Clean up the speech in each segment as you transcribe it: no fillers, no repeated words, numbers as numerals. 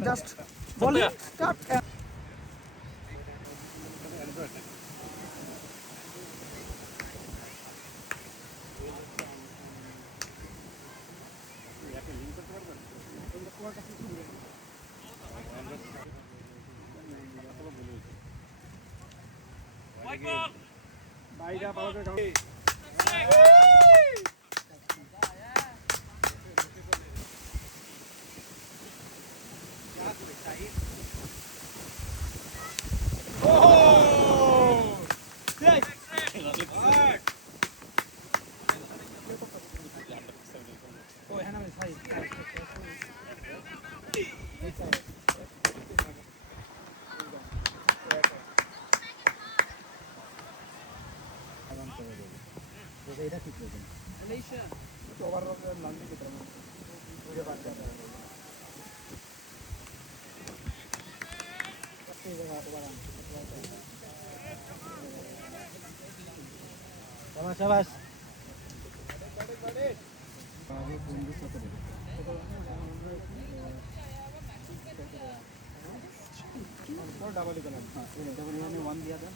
Just volume cut. বাইরা পাওয়া যায় এটা ঠিক আছে মালয়েশিয়া তো ওভারঅল লান্ডি কি तरह मुझे बात करता है सबसे जगह ओवर शाबाश आगे बंदू साथ दे और डबल कलर हां डबल में 1 दिया था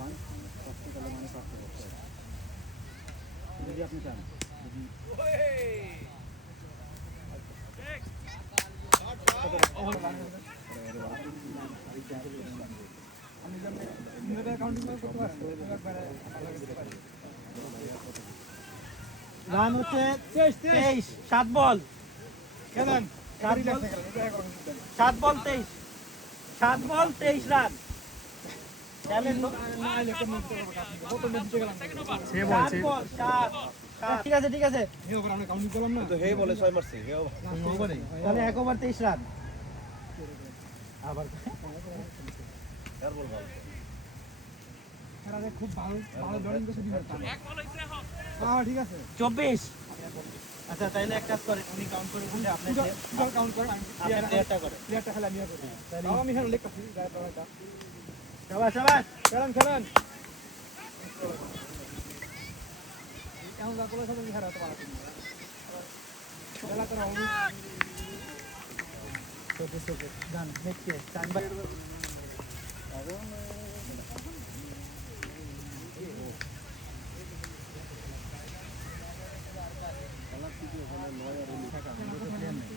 1 सबसे कलर मैंने साथ किया যদি আপনি চান রান হচ্ছে 23 7 বল খেলেন 7 বল 23 7 বল 23 রান ঠিক আছে ঠিক আছে তাহলে 1 ওভার 23 রান আবার খুব ভালো ভালো বোলিং করছে হ্যাঁ ঠিক আছে 24 আচ্ছা তাহলে এক কাজ করেন উনি কাউন্ট করে দিলে আপনি কাউন্ট করেন আমি প্লেয়ারটা করে প্লেয়ারটা খেলা আমি করি তাহলে আমি এখানে লিখতাছি গায়টা শাবাশ শাবাশ খেলেন খেলেন এখন গাকলা সাথে আমি হারাতে পারছি না খেলা তো হবে ছোট ছোট গান দেখতে টাইম বাই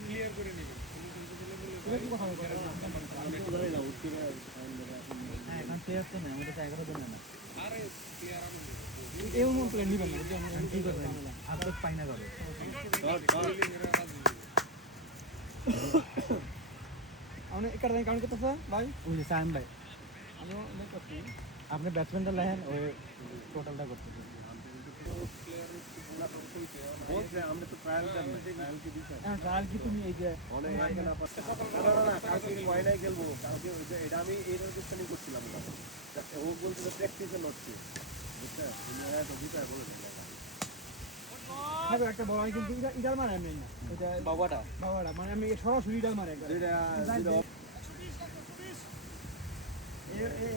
ক্লিয়ার করে নিবে তুমি কি কথা বলছো হ্যাঁ এখন প্লেয়ার তো না আমাদের 11 জন না আরে প্লেয়ার আমি এই মন প্লেয়ার নিবেন না কি করবেন আপলোড পাই না করে আপনি একটা লাইন কাউন্ট করতেছ ভাই ওই যে সাইন ভাই আমি লাইক করছি আপনি ব্যাটসম্যানটা লাইন ওই টোটালটা করতেছেন বলতে আমরা তো ট্রায়াল করব ট্রায়াল কি দিছেন হ্যাঁ ট্রায়াল কি তুমি এই যে অনেক না কালকে ফাইনাল খেলবো কালকে এটা আমি এই রেজিস্ট্রেশন করছিলাম না ও বলছিল প্র্যাকটিসে নড়ছে বুঝছেন তুমি তো দিতে বলে হবে একটা বড় আই কিন্তু ইডাল মারে আমি না এটা বাবাটা মানে আমি সরাসরি ইডাল মারে একবার যেটা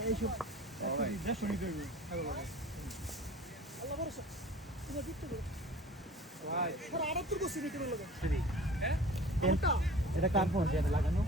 এই সব দেশ শুনি দেব আল্লাহ ভরসা তুমি দিতে দাও ভাই আর 78 কোসি নিতে লাগে হ্যাঁ এটা কার ফোন এটা লাগানো